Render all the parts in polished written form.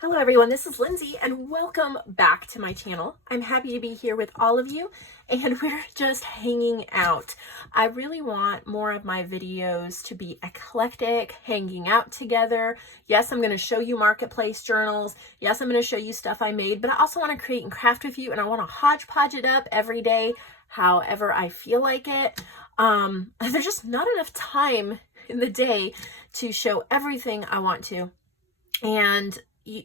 Hello everyone, this is Lindsay and welcome back to my channel. I'm happy to be here with all of you and we're just hanging out. I really want more of my videos to be eclectic, hanging out together. Yes, I'm going to show you marketplace journals. Yes, I'm going to show you stuff I made, but I also want to create and craft with you and I want to hodgepodge it up every day, however I feel like it. There's just not enough time in the day to show everything I want to. And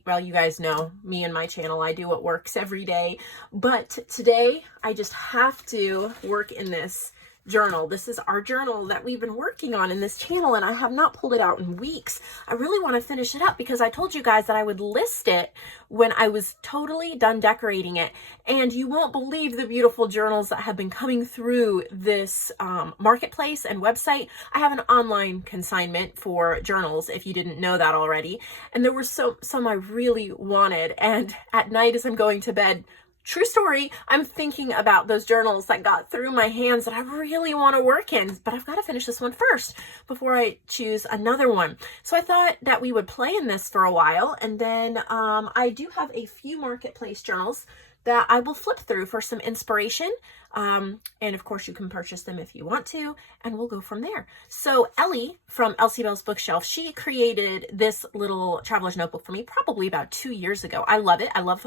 well, you guys know me and my channel, I do what works every day, but today I just have to work in this journal. This is our journal that we've been working on in this channel and I have not pulled it out in weeks. I really want to finish it up because I told you guys that I would list it when I was totally done decorating it. And you won't believe the beautiful journals that have been coming through this marketplace and website. I have an online consignment for journals if you didn't know that already. And there were some I really wanted. And at night as I'm going to bed, true story, I'm thinking about those journals that got through my hands that I really want to work in, but I've got to finish this one first before I choose another one. So I thought that we would play in this for a while, and then I do have a few marketplace journals that I will flip through for some inspiration. And of course you can purchase them if you want to, and we'll go from there. So Ellie from Elsie Bell's Bookshelf, she created this little traveler's notebook for me probably about 2 years ago. I love it. I love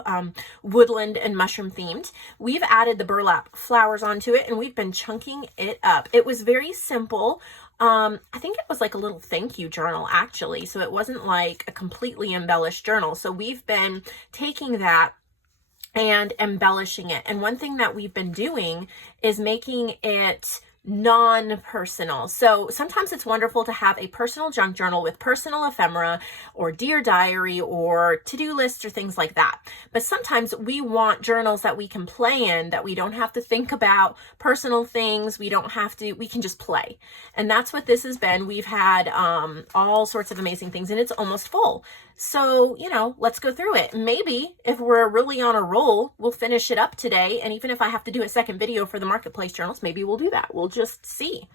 woodland and mushroom themed. We've added the burlap flowers onto it and we've been chunking it up. It was very simple. I think it was like a little thank you journal actually. So it wasn't like a completely embellished journal. So we've been taking that and embellishing it. And one thing that we've been doing is making it non-personal. So sometimes it's wonderful to have a personal junk journal with personal ephemera or dear diary or to-do lists or things like that. But sometimes we want journals that we can play in, that we don't have to think about personal things. We can just play. And that's what this has been. We've had all sorts of amazing things and it's almost full. So, let's go through it. Maybe if we're really on a roll, we'll finish it up today. And even if I have to do a second video for the marketplace journals, maybe we'll do that. We'll just see.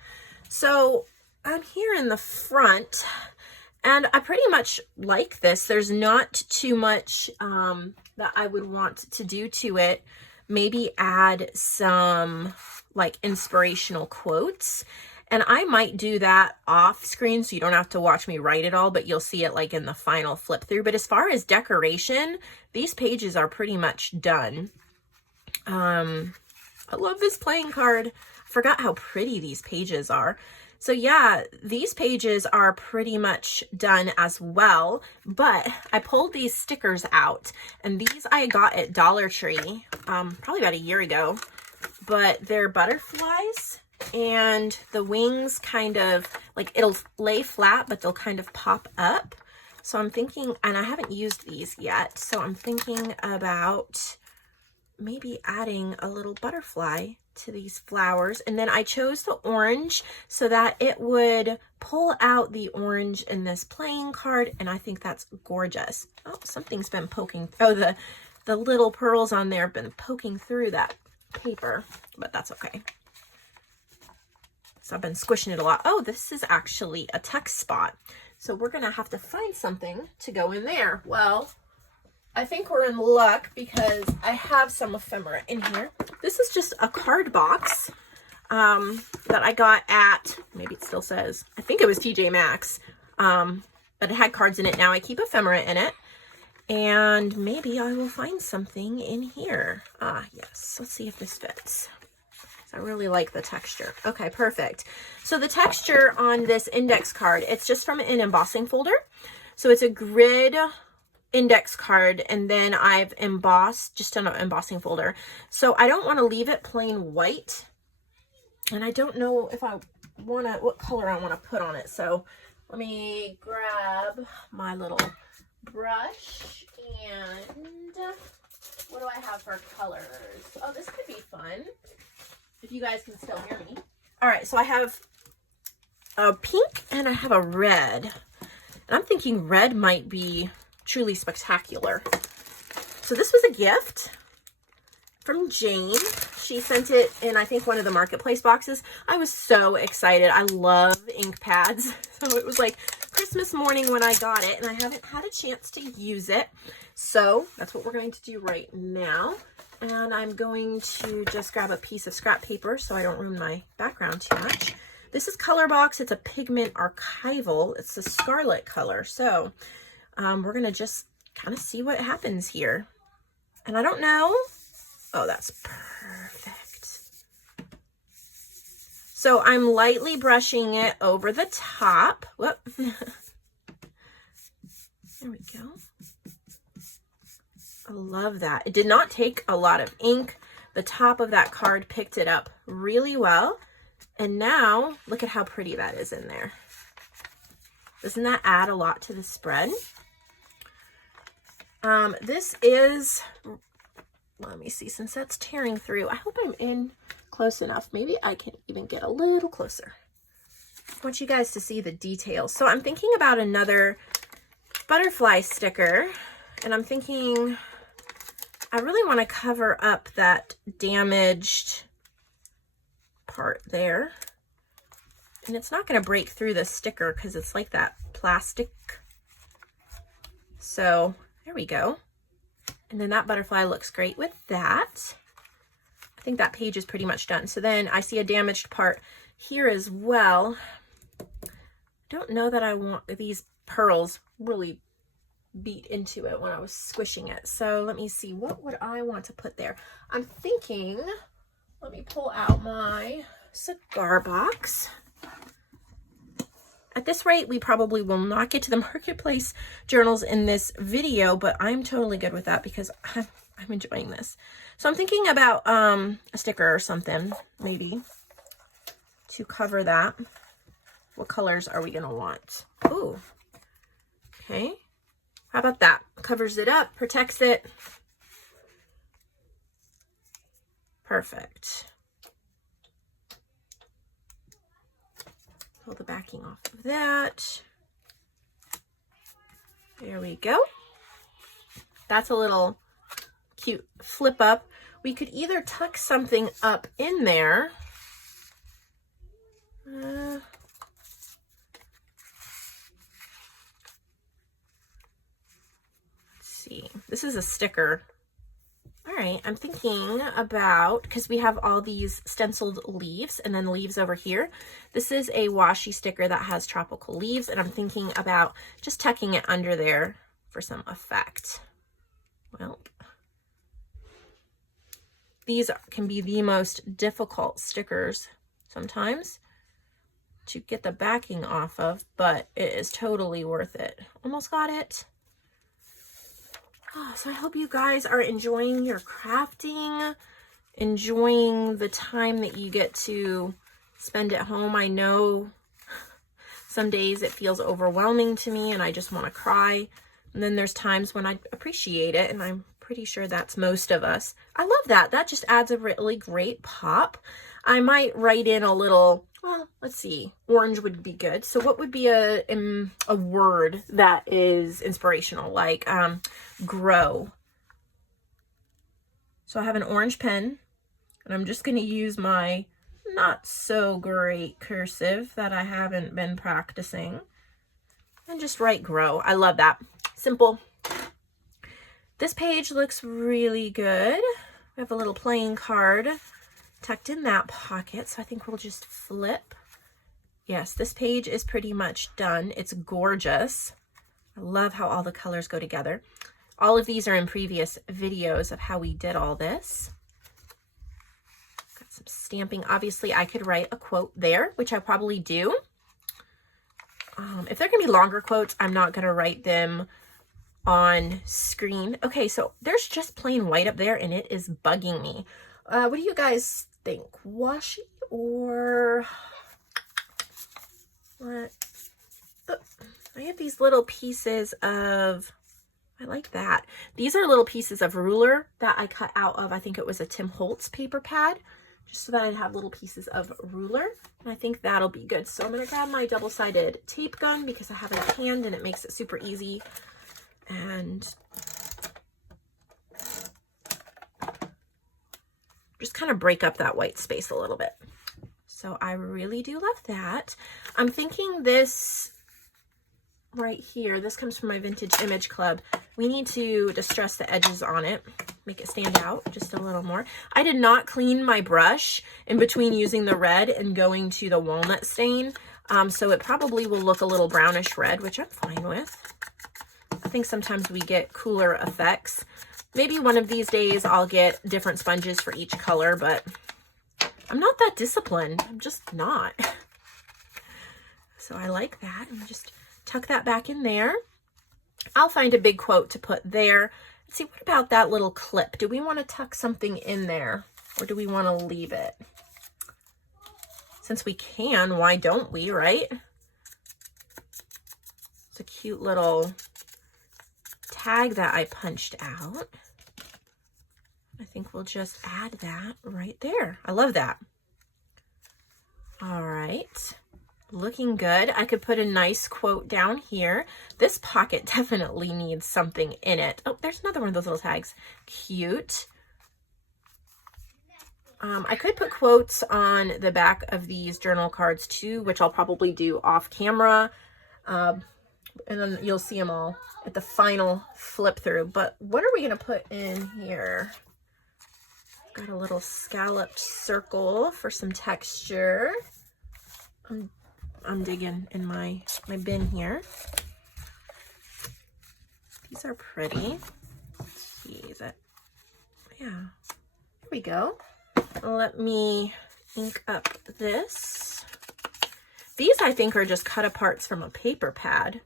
So I'm here in the front and I pretty much like this. There's not too much that I would want to do to it. Maybe add some like inspirational quotes. And I might do that off screen so you don't have to watch me write it all, but you'll see it like in the final flip through. But as far as decoration, these pages are pretty much done. I love this playing card. I forgot how pretty these pages are. So yeah, these pages are pretty much done as well, but I pulled these stickers out and these I got at Dollar Tree, probably about a year ago, but they're butterflies. And the wings kind of like it'll lay flat, but they'll kind of pop up. So I'm thinking, and I haven't used these yet, so I'm thinking about maybe adding a little butterfly to these flowers. And then I chose the orange so that it would pull out the orange in this playing card. And I think that's gorgeous. Oh, something's been poking. Oh, the little pearls on there have been poking through that paper, but that's okay. So I've been squishing it a lot. Oh, this is actually a text spot. So we're going to have to find something to go in there. Well, I think we're in luck because I have some ephemera in here. This is just a card box that I got at, maybe it still says, I think it was TJ Maxx, but it had cards in it. Now I keep ephemera in it. And maybe I will find something in here. Ah, yes. Let's see if this fits. I really like the texture. Okay, perfect. So the texture on this index card, it's just from an embossing folder. So it's a grid index card and then I've embossed just on an embossing folder. So I don't want to leave it plain white. And I don't know if I want to, what color I want to put on it. So let me grab my little brush and what do I have for colors? Oh, this could be fun. If you guys can still hear me. All right, so I have a pink and I have a red. And I'm thinking red might be truly spectacular. So this was a gift from Jane. She sent it in, I think, one of the marketplace boxes. I was so excited. I love ink pads. So it was like Christmas morning when I got it, and I haven't had a chance to use it. So that's what we're going to do right now. And I'm going to just grab a piece of scrap paper so I don't ruin my background too much. This is Color Box. It's a pigment archival. It's a scarlet color. So we're going to just kind of see what happens here. And I don't know. Oh, that's perfect. So I'm lightly brushing it over the top. Whoop. There we go. I love that. It did not take a lot of ink. The top of that card picked it up really well. And now look at how pretty that is in there. Doesn't that add a lot to the spread? This is, let me see, since that's tearing through, I hope I'm in close enough. Maybe I can even get a little closer. I want you guys to see the details. So I'm thinking about another butterfly sticker, and I'm thinking I really want to cover up that damaged part there. And it's not going to break through the sticker because it's like that plastic. So there we go. And then that butterfly looks great with that. I think that page is pretty much done. So then I see a damaged part here as well. I don't know that I want these pearls really beat into it when I was squishing it. So let me see, what would I want to put there? I'm thinking, let me pull out my cigar box. At this rate, we probably will not get to the marketplace journals in this video, but I'm totally good with that because I'm enjoying this. So I'm thinking about a sticker or something, maybe, to cover that. What colors are we going to want? Ooh, okay. How about that? Covers it up, protects it. Perfect. Pull the backing off of that. There we go. That's a little cute flip up. We could either tuck something up in there. Let's see. This is a sticker. All right, I'm thinking about, because we have all these stenciled leaves and then leaves over here. This is a washi sticker that has tropical leaves, and I'm thinking about just tucking it under there for some effect. Well, these can be the most difficult stickers sometimes to get the backing off of, but it is totally worth it. Almost got it. Oh, so I hope you guys are enjoying your crafting, enjoying the time that you get to spend at home. I know some days it feels overwhelming to me and I just want to cry. And then there's times when I appreciate it, and I'm pretty sure that's most of us. I love that. That just adds a really great pop. I might write in a little, well, let's see, orange would be good. So what would be a word that is inspirational, like grow? So I have an orange pen, and I'm just going to use my not so great cursive that I haven't been practicing, and just write grow. I love that. Simple. This page looks really good. We have a little playing card tucked in that pocket, so I think we'll just flip. Yes, this page is pretty much done. It's gorgeous. I love how all the colors go together. All of these are in previous videos of how we did all this. Got some stamping. Obviously, I could write a quote there, which I probably do. If they're gonna be longer quotes, I'm not gonna write them on screen. Okay, so there's just plain white up there, and it is bugging me. What do you guys think? Washi or what? Oh, I have these little pieces of, I like that. These are little pieces of ruler that I cut out of, I think it was a Tim Holtz paper pad, just so that I'd have little pieces of ruler. And I think that'll be good. So I'm gonna grab my double-sided tape gun because I have it at hand and it makes it super easy. And just kind of break up that white space a little bit. So I really do love that. I'm thinking this right here, this comes from my Vintage Image Club. We need to distress the edges on it, make it stand out just a little more. I did not clean my brush in between using the red and going to the walnut stain, so it probably will look a little brownish red, which I'm fine with. I think sometimes we get cooler effects. Maybe one of these days I'll get different sponges for each color, but I'm not that disciplined. I'm just not. So I like that. And just tuck that back in there. I'll find a big quote to put there. Let's see, what about that little clip? Do we want to tuck something in there or do we want to leave it? Since we can, why don't we, right? It's a cute little tag that I punched out. I think we'll just add that right there. I love that. All right. Looking good. I could put a nice quote down here. This pocket definitely needs something in it. Oh, there's another one of those little tags. Cute. I could put quotes on the back of these journal cards too, which I'll probably do off camera. And then you'll see them all at the final flip through. But what are we going to put in here? Got a little scalloped circle for some texture. I'm digging in my bin here. These are pretty. Jeez, yeah. Here we go. Let me ink up this. These I think are just cut aparts from a paper pad.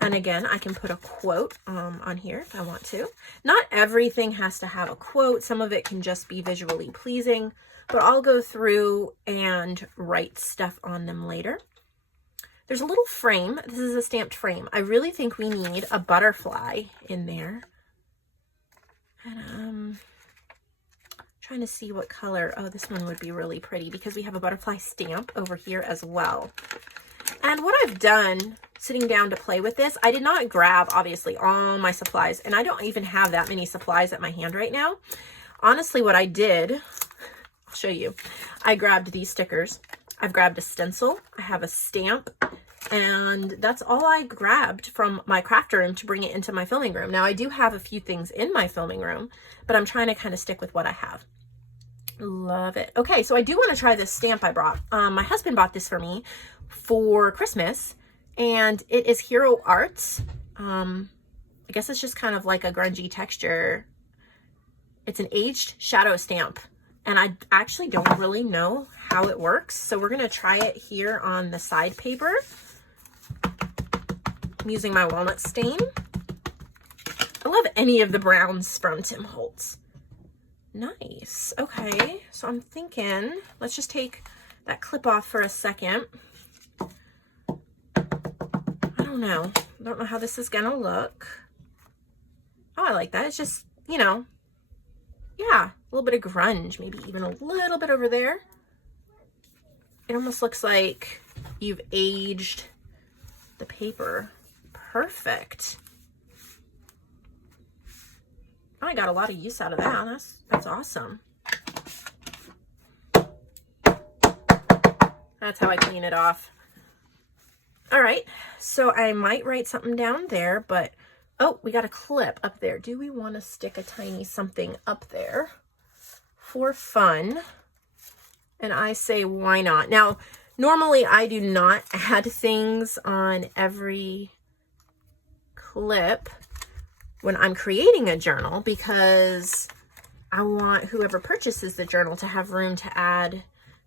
And again, I can put a quote on here if I want to. Not everything has to have a quote. Some of it can just be visually pleasing, but I'll go through and write stuff on them later. There's a little frame. This is a stamped frame. I really think we need a butterfly in there. And trying to see what color. Oh, this one would be really pretty because we have a butterfly stamp over here as well. And what I've done sitting down to play with this, I did not grab, obviously, all my supplies. And I don't even have that many supplies at my hand right now. Honestly, what I did, I'll show you. I grabbed these stickers. I've grabbed a stencil. I have a stamp. And that's all I grabbed from my craft room to bring it into my filming room. Now, I do have a few things in my filming room, but I'm trying to kind of stick with what I have. Love it. Okay, so I do want to try this stamp I brought. My husband bought this for me for Christmas, and it is Hero Arts. I guess it's just kind of like a grungy texture. It's an aged shadow stamp, and I actually don't really know how it works, so we're going to try it here on the side paper. I'm using my walnut stain. I love any of the browns from Tim Holtz. Nice. Okay, so I'm thinking, let's just take that clip off for a second. I don't know how this is gonna look. Oh, I like that. It's just, you know, yeah, a little bit of grunge, maybe even a little bit over there. It almost looks like you've aged the paper. Perfect. I got a lot of use out of that. That's awesome. That's how I clean it off. All right, so I might write something down there, but oh, we got a clip up there. Do we want to stick a tiny something up there for fun? And I say, why not? Now, normally I do not add things on every clip when I'm creating a journal because I want whoever purchases the journal to have room to add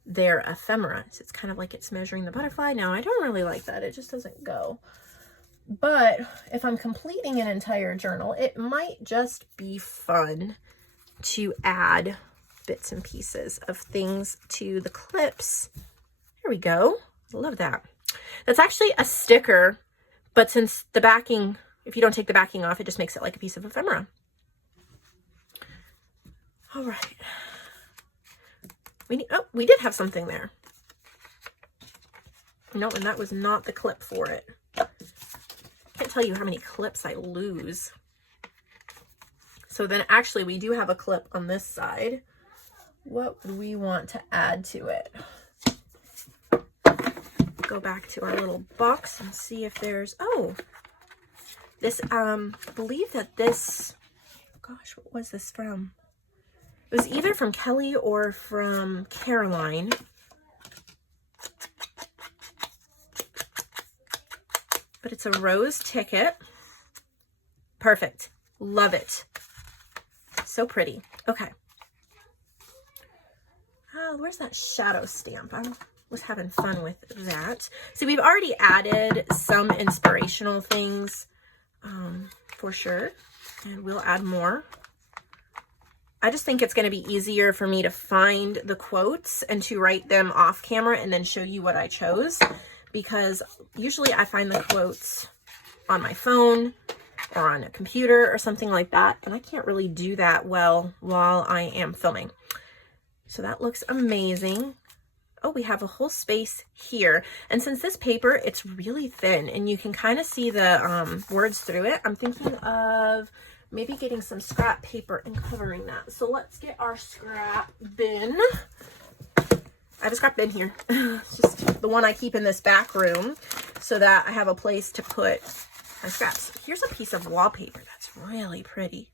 their ephemera. So it's kind of like it's measuring the butterfly. Now, I don't really like that. It just doesn't go. But if I'm completing an entire journal, it might just be fun to add bits and pieces of things to the clips. Here we go. Love that. That's actually a sticker, but since the backing, if you don't take the backing off, it just makes it like a piece of ephemera. All right. We did have something there. No, and that was not the clip for it. Can't tell you how many clips I lose. So then actually we do have a clip on this side. what would we want to add to it? Go back to our little box and see if there's, oh, this, I believe that this, gosh, what was this from? It was either from Kelly or from Caroline. But it's a rose ticket. Perfect. Love it. So pretty. Okay. Oh, where's that shadow stamp? I was having fun with that. So we've already added some inspirational things for sure. And we'll add more. I just think it's going to be easier for me to find the quotes and to write them off camera and then show you what I chose, because usually I find the quotes on my phone or on a computer or something like that, and I can't really do that well while I am filming. So that looks amazing. Oh, we have a whole space here, and since this paper, it's really thin and you can kind of see the words through it, I'm thinking of maybe getting some scrap paper and covering that. So let's get our scrap bin. I have a scrap bin here. It's just the one I keep in this back room so that I have a place to put my scraps. Here's a piece of wallpaper that's really pretty.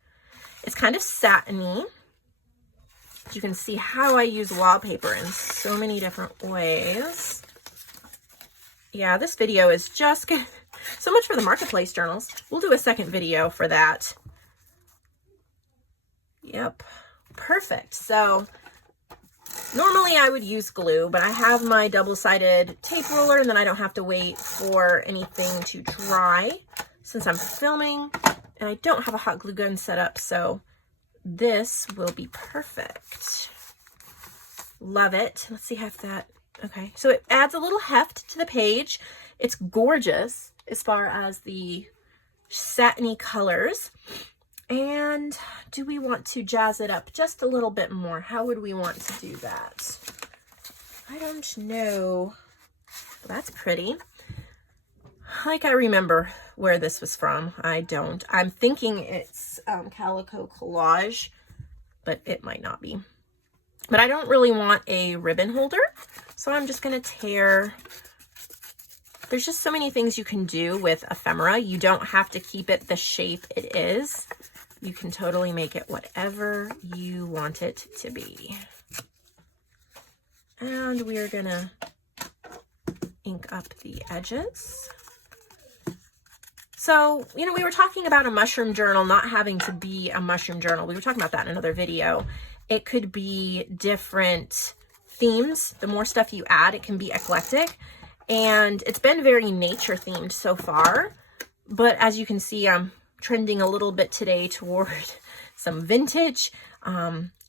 It's kind of satiny. You can see how I use wallpaper in so many different ways. Yeah, this video is just good. So much for the marketplace journals. We'll do a second video for that. Yep, perfect. So normally I would use glue, but I have my double-sided tape roller, and then I don't have to wait for anything to dry since I'm filming, and I don't have a hot glue gun set up, so this will be perfect. Love it. Let's see if that, okay. So it adds a little heft to the page. It's gorgeous as far as the satiny colors. And do we want to jazz it up just a little bit more? How would we want to do that? I don't know. That's pretty. Like, I remember where this was from. I don't. I'm thinking it's Calico Collage, but it might not be. But I don't really want a ribbon holder, so I'm just going to tear. There's just so many things you can do with ephemera. You don't have to keep it the shape it is. You can totally make it whatever you want it to be. And we're gonna ink up the edges. So, you know, we were talking about a mushroom journal not having to be a mushroom journal. We were talking about that in another video. It could be different themes. The more stuff you add, it can be eclectic. And it's been very nature themed so far. But as you can see, I'm trending a little bit today toward some vintage,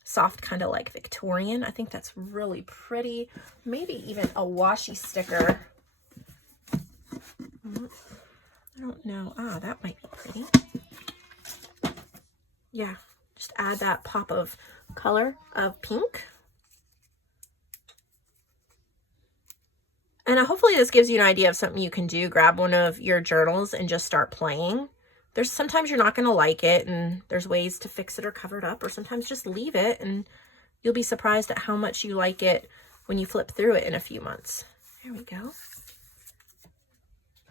soft, kind of like Victorian. I think that's really pretty. Maybe even a washi sticker. I don't know. Ah, that might be pretty. Yeah, just add that pop of color of pink. And hopefully this gives you an idea of something you can do. Grab one of your journals and just start playing. There's sometimes you're not going to like it, and there's ways to fix it or cover it up, or sometimes just leave it and you'll be surprised at how much you like it when you flip through it in a few months. There we go.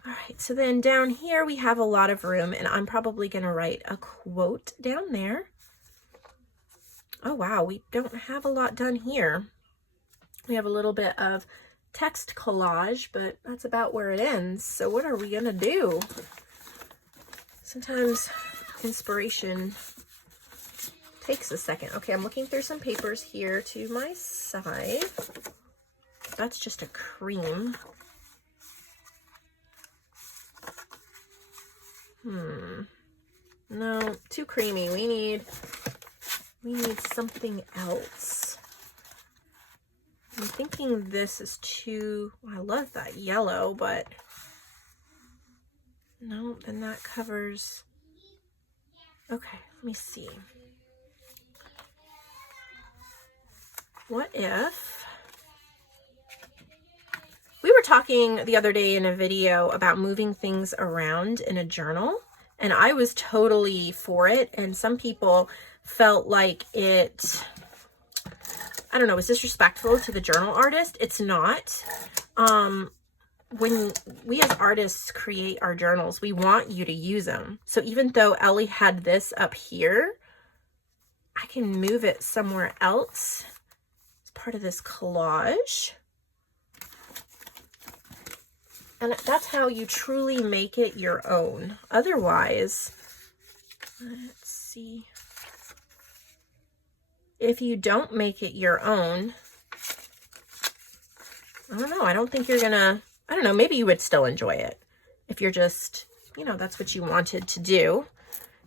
All right, so then down here we have a lot of room, and I'm probably going to write a quote down there. Oh wow, we don't have a lot done here. We have a little bit of text collage, but that's about where it ends. So what are we going to do? Sometimes inspiration takes a second. Okay, I'm looking through some papers here to my side. That's just a cream. No, too creamy. We need something else. I'm thinking this is too, I love that yellow, but no, then that covers. Okay, let me see. What if we were talking the other day in a video about moving things around in a journal, and I was totally for it, and some people felt like it I don't know, is disrespectful to the journal artist. It's not. When we as artists create our journals, we want you to use them. So even though Ellie had this up here, I can move it somewhere else. It's part of this collage. And that's how you truly make it your own. Otherwise, let's see. If you don't make it your own, I don't know. I don't think you're gonna, I don't know, maybe you would still enjoy it. If you're just, you know, that's what you wanted to do.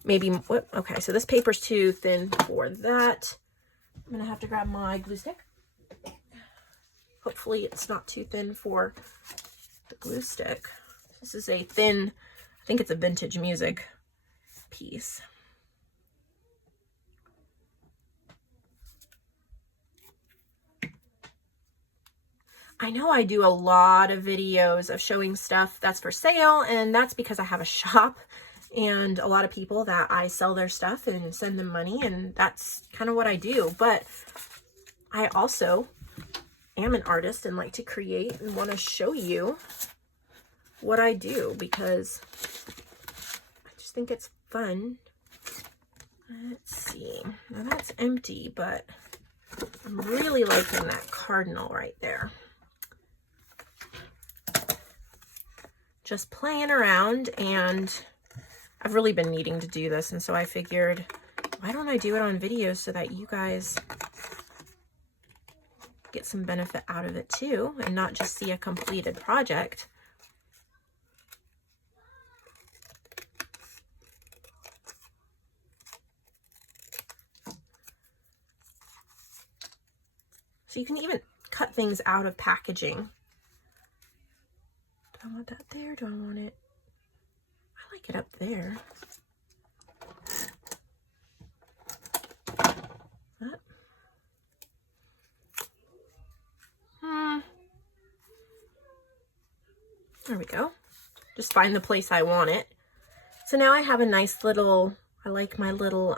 Maybe, what? Okay, so this paper's too thin for that. I'm gonna have to grab my glue stick. Hopefully it's not too thin for the glue stick. This is a thin, I think it's a vintage music piece. I know I do a lot of videos of showing stuff that's for sale, and that's because I have a shop and a lot of people that I sell their stuff and send them money, and that's kind of what I do. But I also am an artist and like to create and want to show you what I do because I just think it's fun. Let's see. Now that's empty, but I'm really liking that cardinal right there. Just playing around, and I've really been needing to do this, and so I figured, why don't I do it on video so that you guys get some benefit out of it too, and not just see a completed project. So you can even cut things out of packaging. Do I want that there? Do I want it? I like it up there. That. There we go. Just find the place I want it. So now I have a nice little, I like my little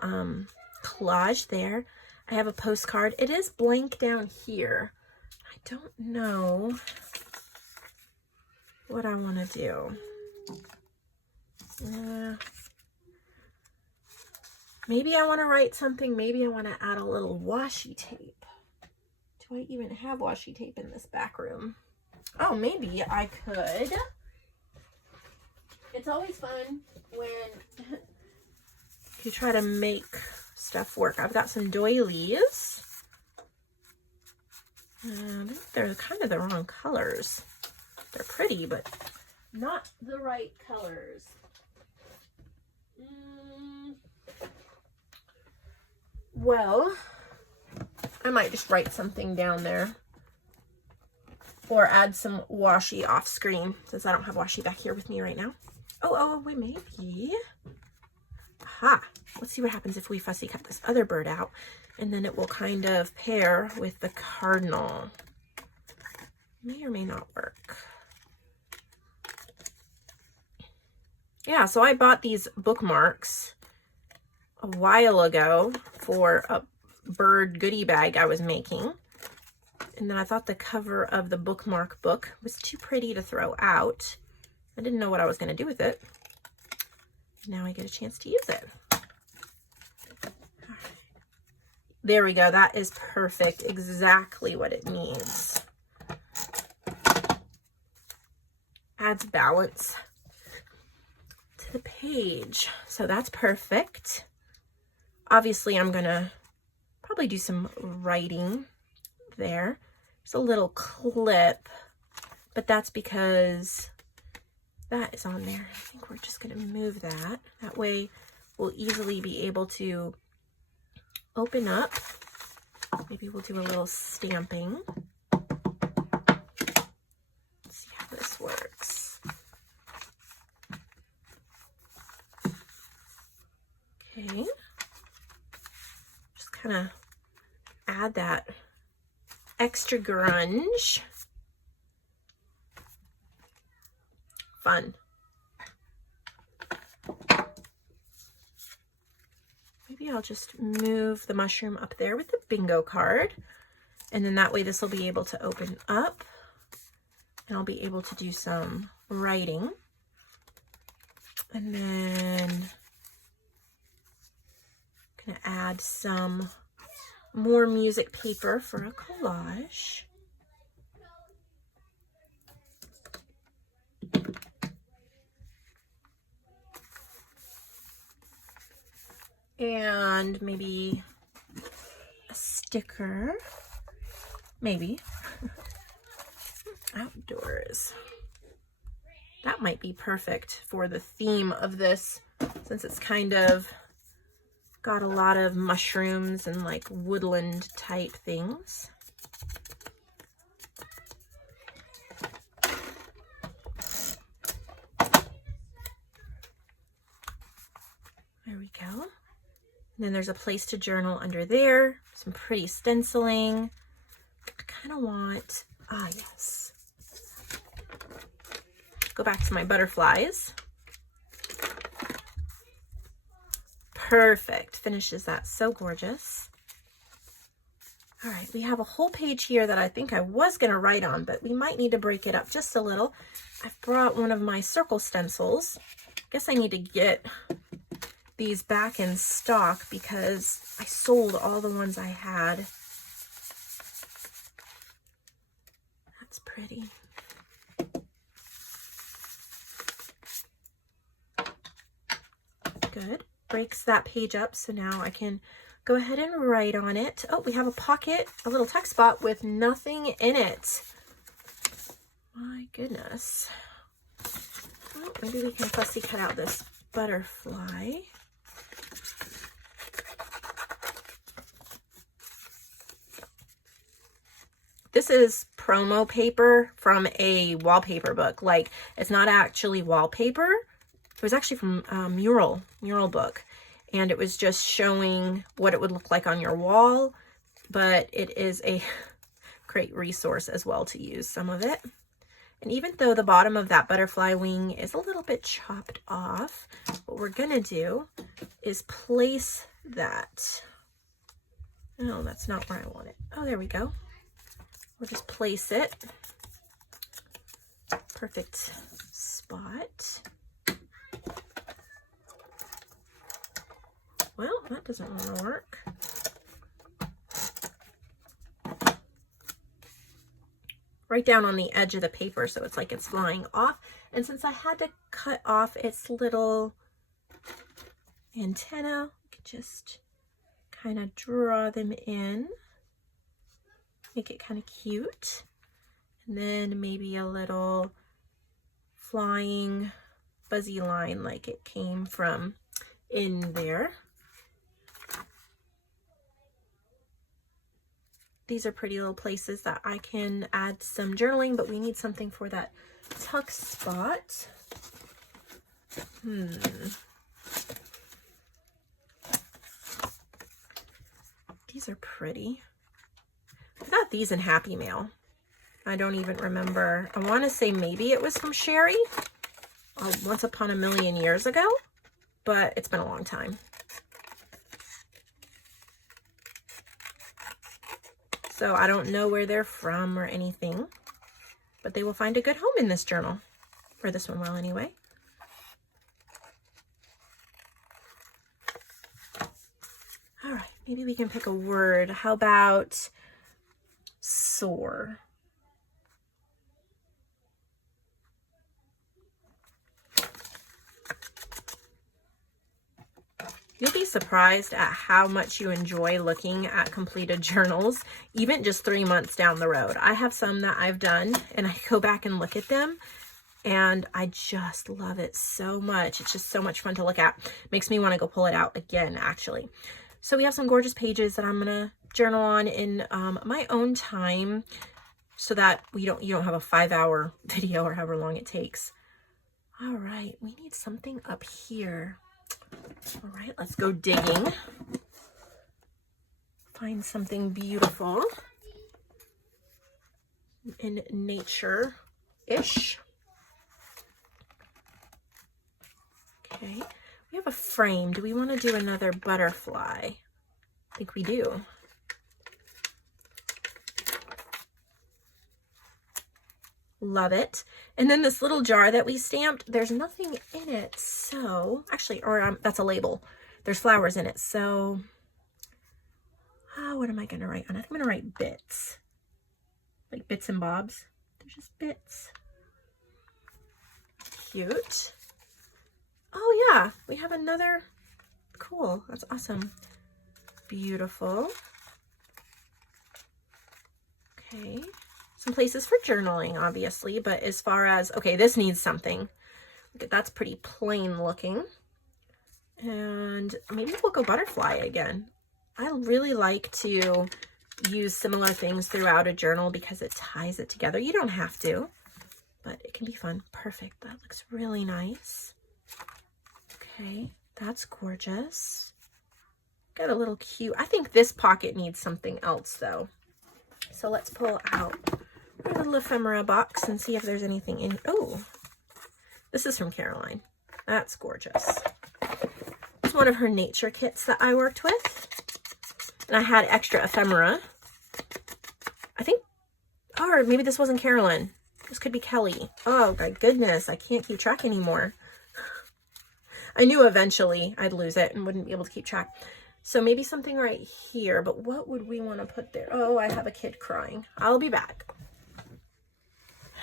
collage there. I have a postcard. It is blank down here. I don't know what I want to do. Maybe I want to write something. Maybe I want to add a little washi tape. Do I even have washi tape in this back room? Oh, maybe I could. It's always fun when you try to make stuff work. I've got some doilies. I think they're kind of the wrong colors. They're pretty, but not the right colors. Well, I might just write something down there. Or add some washi off screen, since I don't have washi back here with me right now. Oh, wait, maybe. Aha. Let's see what happens if we fussy cut this other bird out, and then it will kind of pair with the cardinal. May or may not work. Yeah, so I bought these bookmarks a while ago for a bird goodie bag I was making. And then I thought the cover of the bookmark book was too pretty to throw out. I didn't know what I was going to do with it. Now I get a chance to use it. There we go. That is perfect. Exactly what it needs. Adds balance to the page. So that's perfect. Obviously, I'm going to probably do some writing there. There's a little clip, but that's because that is on there. I think we're just going to move that. That way we'll easily be able to open up. Maybe we'll do a little stamping. Let's see how this works. Okay. Just kind of add that extra grunge. Fun. Maybe I'll just move the mushroom up there with the bingo card. And then that way this will be able to open up and I'll be able to do some writing. And then I'm gonna add some more music paper for a collage. And maybe a sticker, maybe. Outdoors. That might be perfect for the theme of this, since it's kind of got a lot of mushrooms and like woodland type things. There we go. And then there's a place to journal under there, some pretty stenciling. I kind of want, yes. Go back to my butterflies. Perfect, finishes that so gorgeous. All right, we have a whole page here that I think I was gonna write on, but we might need to break it up just a little. I've brought one of my circle stencils. I guess I need to get these back in stock because I sold all the ones I had. That's pretty. Good. Breaks that page up, so now I can go ahead and write on it. Oh, we have a pocket, a little text spot with nothing in it. My goodness. Well, maybe we can fussy cut out this butterfly. This is promo paper from a wallpaper book. Like, it's not actually wallpaper. It was actually from a mural book. And it was just showing what it would look like on your wall. But it is a great resource as well to use some of it. And even though the bottom of that butterfly wing is a little bit chopped off, what we're gonna do is place that. Oh, that's not where I want it. Oh, there we go. We'll just place it. Perfect spot. Well, that doesn't want to work. Right down on the edge of the paper, so it's like it's flying off. And since I had to cut off its little antenna, I could just kind of draw them in. Make it kind of cute. And then maybe a little flying fuzzy line like it came from in there. These are pretty little places that I can add some journaling, but we need something for that tuck spot. These are pretty. I got these in Happy Mail. I don't even remember. I want to say maybe it was from Sherry once upon a million years ago, but it's been a long time. So I don't know where they're from or anything, but they will find a good home in this journal, or this one will anyway. All right, maybe we can pick a word. How about soar? You'll be surprised at how much you enjoy looking at completed journals, even just 3 months down the road. I have some that I've done and I go back and look at them and I just love it so much. It's just so much fun to look at. Makes me want to go pull it out again, actually. So we have some gorgeous pages that I'm going to journal on in my own time so that you don't have a 5-hour video or however long it takes. All right, we need something up here. All right, let's go digging. Find something beautiful in nature-ish. Okay, we have a frame. Do we want to do another butterfly? I think we do. Love it. And then this little jar that we stamped, there's nothing in it. So actually, that's a label. There's flowers in it. So what am I going to write on it? I'm going to write bits, like bits and bobs. They're just bits. Cute. Oh yeah, we have another. Cool. That's awesome. Beautiful. Okay. Some places for journaling, obviously, but as far as, okay, this needs something. That's pretty plain looking. And maybe we'll go butterfly again. I really like to use similar things throughout a journal because it ties it together. You don't have to, but it can be fun. Perfect. That looks really nice. Okay, that's gorgeous. Got a little cute. I think this pocket needs something else though. So let's pull out our little ephemera box and see if there's anything in. Oh, this is from Caroline. That's gorgeous. It's one of her nature kits that I worked with. And I had extra ephemera. I think, or maybe this wasn't Caroline. This could be Kelly. Oh my goodness, I can't keep track anymore. I knew eventually I'd lose it and wouldn't be able to keep track. So maybe something right here, but what would we want to put there? Oh, I have a kid crying. I'll be back.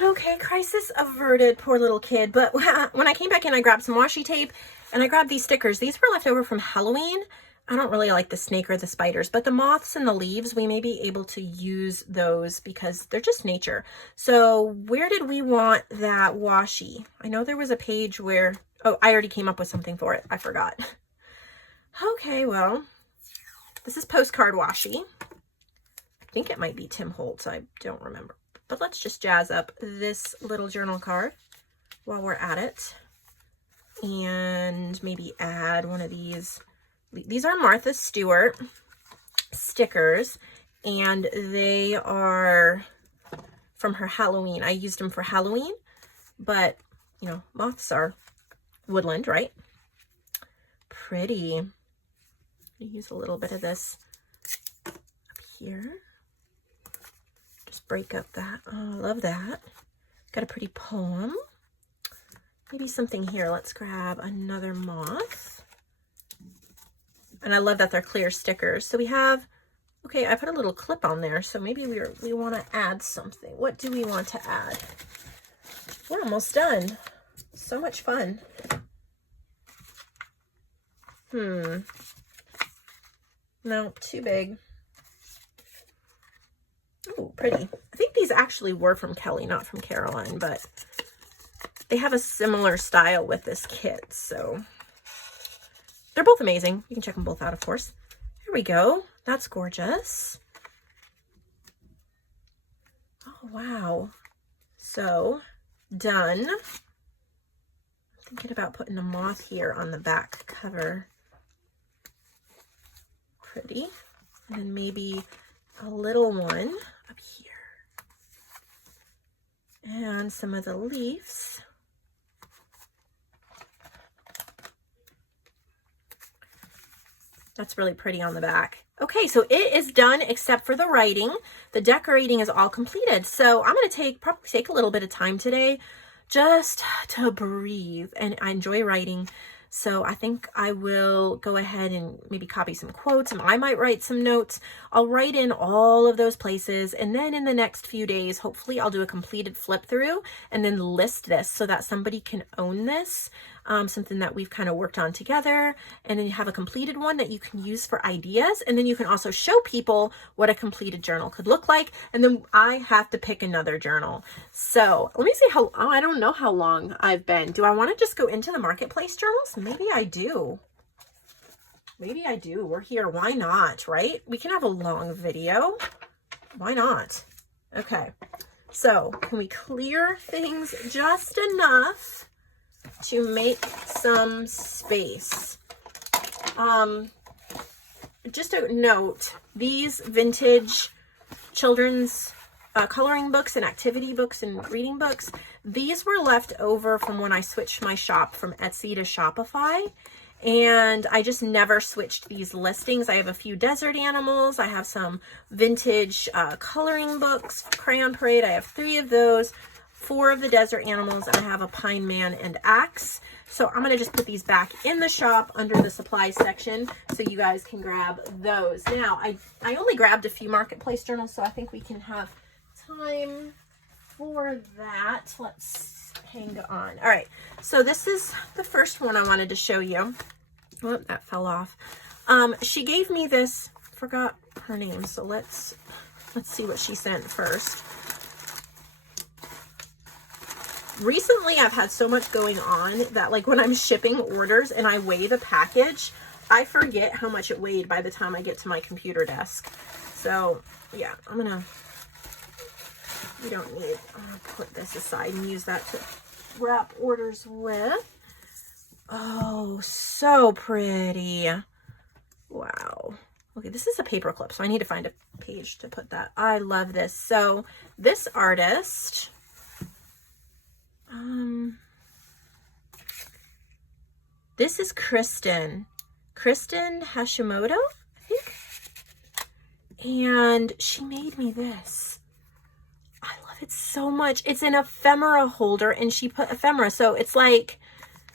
Okay, crisis averted, poor little kid. But when I came back in, I grabbed some washi tape and I grabbed these stickers. These were left over from Halloween. I don't really like the snake or the spiders, but the moths and the leaves, we may be able to use those because they're just nature. So where did we want that washi? I know there was a page where, oh, I already came up with something for it. I forgot. Okay, well, this is postcard washi. I think it might be Tim Holtz. I don't remember. But let's just jazz up this little journal card while we're at it. And maybe add one of these. These are Martha Stewart stickers. And they are from her Halloween. I used them for Halloween. But, you know, moths are woodland, right? Pretty. Use a little bit of this up here. Just break up that. Oh, I love that. Got a pretty poem. Maybe something here. Let's grab another moth. And I love that they're clear stickers. So we have, okay, I put a little clip on there. So maybe we want to add something. What do we want to add? We're almost done. So much fun. No, too big. Oh, pretty. I think these actually were from Kelly, not from Caroline, but they have a similar style with this kit, so they're both amazing. You can check them both out, of course. Here we go. That's gorgeous. Oh, wow. So, done. I'm thinking about putting a moth here on the back cover. Pretty. And then maybe a little one up here. And some of the leaves. That's really pretty on the back. Okay, so it is done except for the writing. The decorating is all completed. So I'm going to probably take a little bit of time today just to breathe. And I enjoy writing. So I think I will go ahead and maybe copy some quotes, and I might write some notes. I'll write in all of those places, and then in the next few days, hopefully I'll do a completed flip through and then list this so that somebody can own this, something that we've kind of worked on together, and then you have a completed one that you can use for ideas, and then you can also show people what a completed journal could look like, and then I have to pick another journal. So let me see I don't know how long I've been. Do I want to just go into the marketplace journals? Maybe I do. Maybe I do. We're here. Why not, right? We can have a long video. Why not? Okay. So can we clear things just enough to make some space? Just a note, these vintage children's coloring books and activity books and reading books, these were left over from when I switched my shop from Etsy to Shopify. And I just never switched these listings. I have a few desert animals. I have some vintage coloring books, Crayon Parade. I have 3 of those. 4 of the desert animals, and I have a pine man and axe. So I'm going to just put these back in the shop under the supplies section so you guys can grab those. Now, I only grabbed a few marketplace journals, so I think we can have time for that. Let's hang on. All right, so this is the first one I wanted to show you. Oh, that fell off. She gave me this, forgot her name, so let's see what she sent first. Recently, I've had so much going on that, like, when I'm shipping orders and I weigh the package, I forget how much it weighed by the time I get to my computer desk. So, yeah, we don't need, I'm gonna put this aside and use that to wrap orders with. Oh, so pretty. Wow. Okay, this is a paper clip, so I need to find a page to put that. I love this. So, this artist... this is Kristen Hashimoto, I think. And she made me this. I love it so much. It's an ephemera holder, and she put ephemera. So it's like,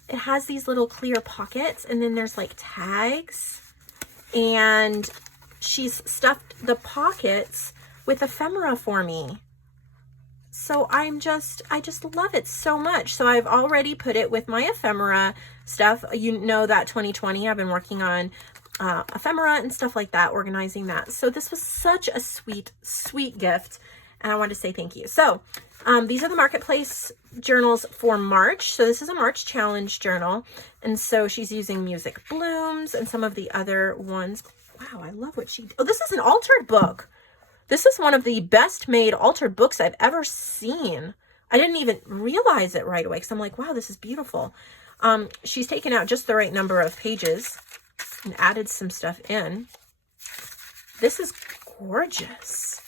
it has these little clear pockets, and then there's like tags, and she's stuffed the pockets with ephemera for me. So I just love it so much. So I've already put it with my ephemera stuff. You know that 2020, I've been working on ephemera and stuff like that, organizing that. So this was such a sweet, sweet gift. And I wanted to say thank you. So these are the marketplace journals for March. So this is a March challenge journal. And so she's using Music Blooms and some of the other ones. Wow, I love what oh, this is an altered book. This is one of the best made altered books I've ever seen. I didn't even realize it right away because I'm like, wow, this is beautiful. She's taken out just the right number of pages and added some stuff in. This is gorgeous.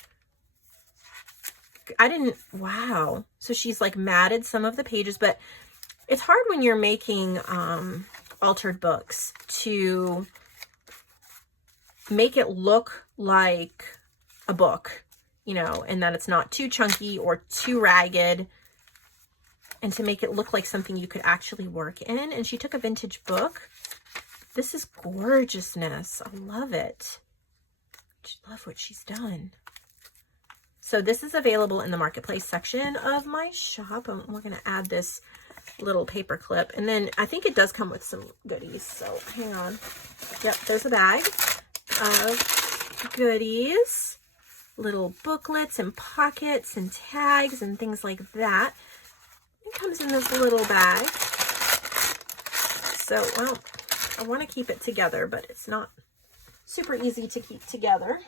Wow. So she's like matted some of the pages, but it's hard when you're making altered books to make it look like a book, you know, and that it's not too chunky or too ragged, and to make it look like something you could actually work in. And she took a vintage book. This is gorgeousness. I love it. I love what she's done. So this is available in the marketplace section of my shop. We're going to add this little paper clip, and then I think it does come with some goodies. So hang on. Yep, there's a bag of goodies. Little booklets and pockets and tags and things like that. It comes in this little bag. So, well, I want to keep it together, but it's not super easy to keep together.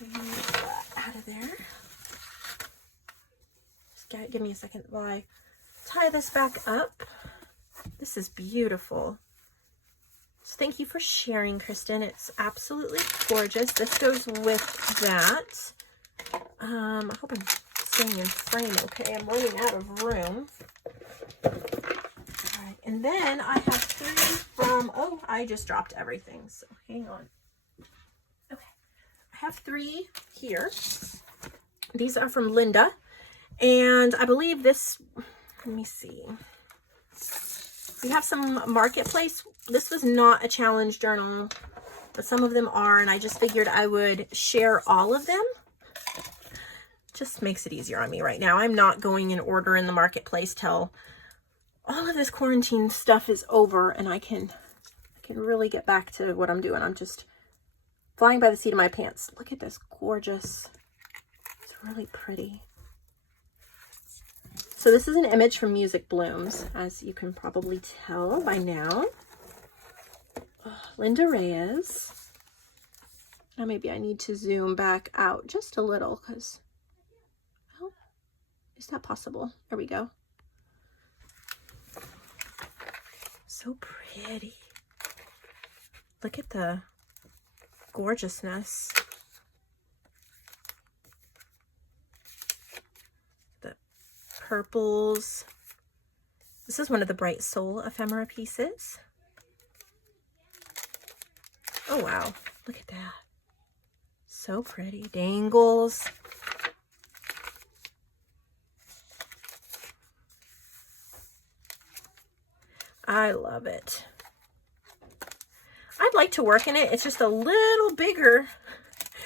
Get that out of there. Just give me a second while I tie this back up. This is beautiful. So thank you for sharing, Kristen. It's absolutely gorgeous. This goes with that. I hope I'm staying in frame okay. I'm running out of room. All right, and then I have 3 from, oh, I just dropped everything, so hang on. Okay, I have 3 here. These are from Linda, and I believe this, let me see. We have some marketplace. This was not a challenge journal, but some of them are, and I just figured I would share all of them. Just makes it easier on me right now. I'm not going in order in the marketplace till all of this quarantine stuff is over, and I can really get back to what I'm doing. I'm just flying by the seat of my pants. Look at this, gorgeous. It's really pretty. So this is an image from Music Blooms, as you can probably tell by now. Linda Reyes. Now maybe I need to zoom back out just a little, because, oh, is that possible? There we go. So pretty. Look at the gorgeousness. Purples. This is one of the Bright Soul ephemera pieces. Oh wow, look at that. So pretty. Dangles. I love it. I'd like to work in it. It's just a little bigger.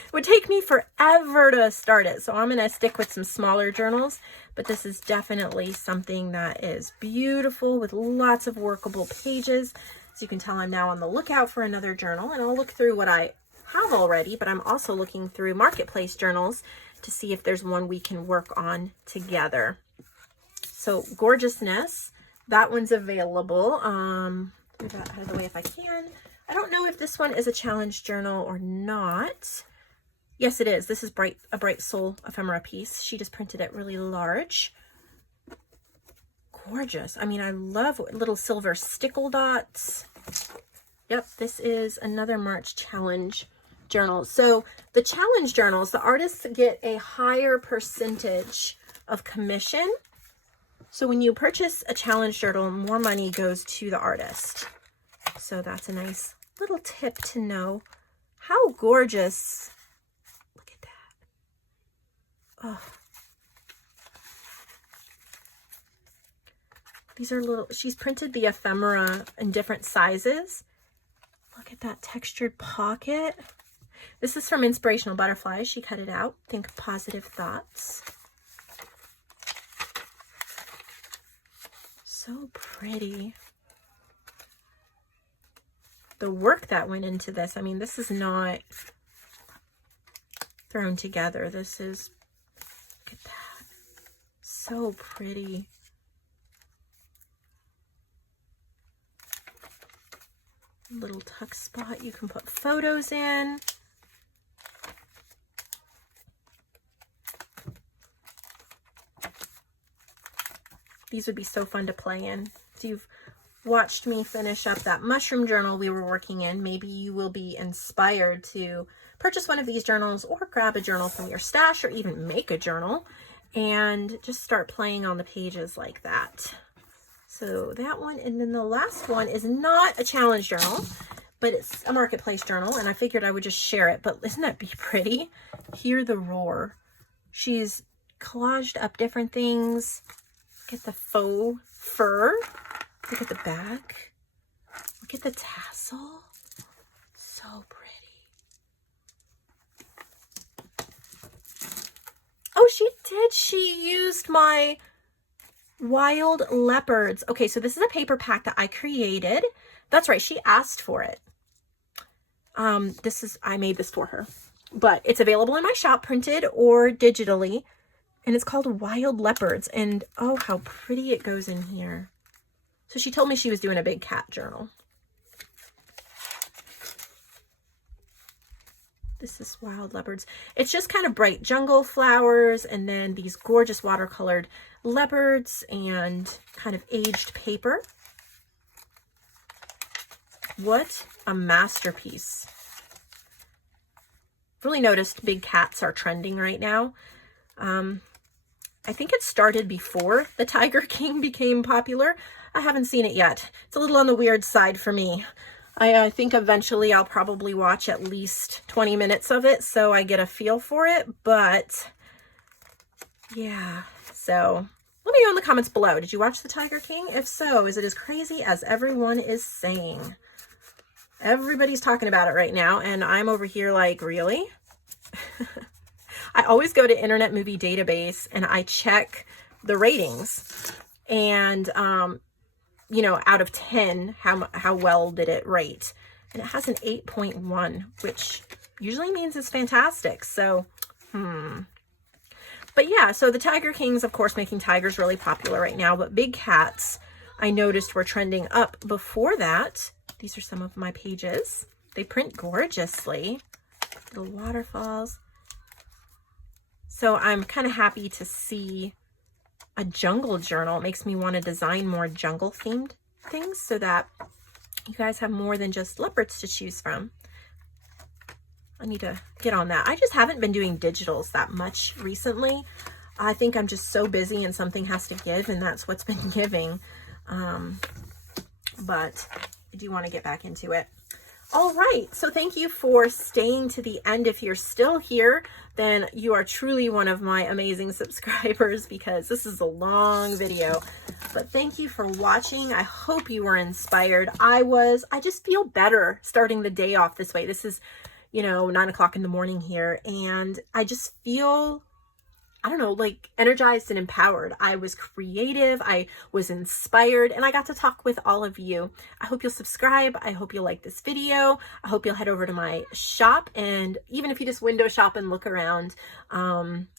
It would take me forever to start it. So I'm going to stick with some smaller journals, but this is definitely something that is beautiful with lots of workable pages. As you can tell, I'm now on the lookout for another journal, and I'll look through what I have already, but I'm also looking through Marketplace journals to see if there's one we can work on together. So Gorgeousness, that one's available. Move that out of the way if I can. I don't know if this one is a challenge journal or not. Yes, it is. This is a Bright Soul ephemera piece. She just printed it really large. Gorgeous. I mean, I love little silver stickle dots. Yep, this is another March challenge journal. So the challenge journals, the artists get a higher percentage of commission. So when you purchase a challenge journal, more money goes to the artist. So that's a nice little tip to know. How gorgeous. Look at that. Oh. These are little, she's printed the ephemera in different sizes. Look at that textured pocket. This is from Inspirational Butterflies. She cut it out. Think positive thoughts. So pretty. The work that went into this. I mean, this is not thrown together. This is, look at that. So pretty. Little tuck spot you can put photos in. These would be so fun to play in. So you've watched me finish up that mushroom journal we were working in. Maybe you will be inspired to purchase one of these journals or grab a journal from your stash or even make a journal and just start playing on the pages like that. So that one, and then the last one is not a challenge journal, but it's a Marketplace journal, and I figured I would just share it. But isn't that pretty? Hear the roar. She's collaged up different things. Look at the faux fur. Look at the back. Look at the tassel. So pretty. Oh, she did. She used my Wild Leopards. Okay, so this is a paper pack that I created. That's right, she asked for it. I made this for her, but it's available in my shop, printed or digitally, and it's called Wild Leopards. And oh, how pretty it goes in here. So she told me she was doing a big cat journal. This is Wild Leopards. It's just kind of bright jungle flowers and then these gorgeous watercolored leopards and kind of aged paper. What a masterpiece. I've really noticed big cats are trending right now. I think it started before the Tiger King became popular. I haven't seen it yet. It's a little on the weird side for me. I think eventually I'll probably watch at least 20 minutes of it so I get a feel for it, but yeah. So let me know in the comments below. Did you watch the Tiger King? If so, is it as crazy as everyone is saying? Everybody's talking about it right now, and I'm over here like, really? I always go to Internet Movie Database and I check the ratings, and you know, out of 10, how well did it rate? And it has an 8.1, which usually means it's fantastic. So, But yeah, so the Tiger King's, of course, making tigers really popular right now, but big cats, I noticed, were trending up before that. These are some of my pages. They print gorgeously. Little waterfalls. So I'm kind of happy to see a jungle journal. It makes me want to design more jungle themed things so that you guys have more than just leopards to choose from. I need to get on that. I just haven't been doing digitals that much recently. I think I'm just so busy and something has to give, and that's what's been giving. But I do want to get back into it. All right, so thank you for staying to the end. If you're still here, then you are truly one of my amazing subscribers, because this is a long video. But thank you for watching. I hope you were inspired. I just feel better starting the day off this way. This is, 9 o'clock in the morning here, and I just feel, I don't know, like energized and empowered. I was creative, I was inspired, and I got to talk with all of you. I hope you'll subscribe. I hope you'll like this video. I hope you'll head over to my shop, and even if you just window shop and look around,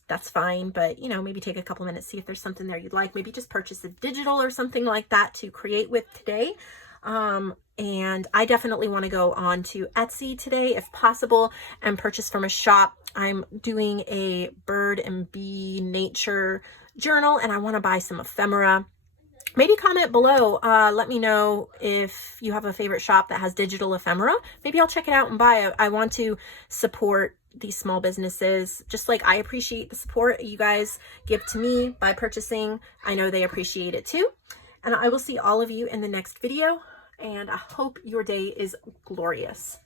that's fine. But, maybe take a couple minutes, see if there's something there you'd like. Maybe just purchase a digital or something like that to create with today. And I definitely want to go on to Etsy today, if possible, and purchase from a shop. I'm doing a bird and bee nature journal, and I want to buy some ephemera. Maybe comment below. Let me know if you have a favorite shop that has digital ephemera. Maybe I'll check it out and buy it. I want to support these small businesses, just like I appreciate the support you guys give to me by purchasing. I know they appreciate it too. And I will see all of you in the next video, and I hope your day is glorious.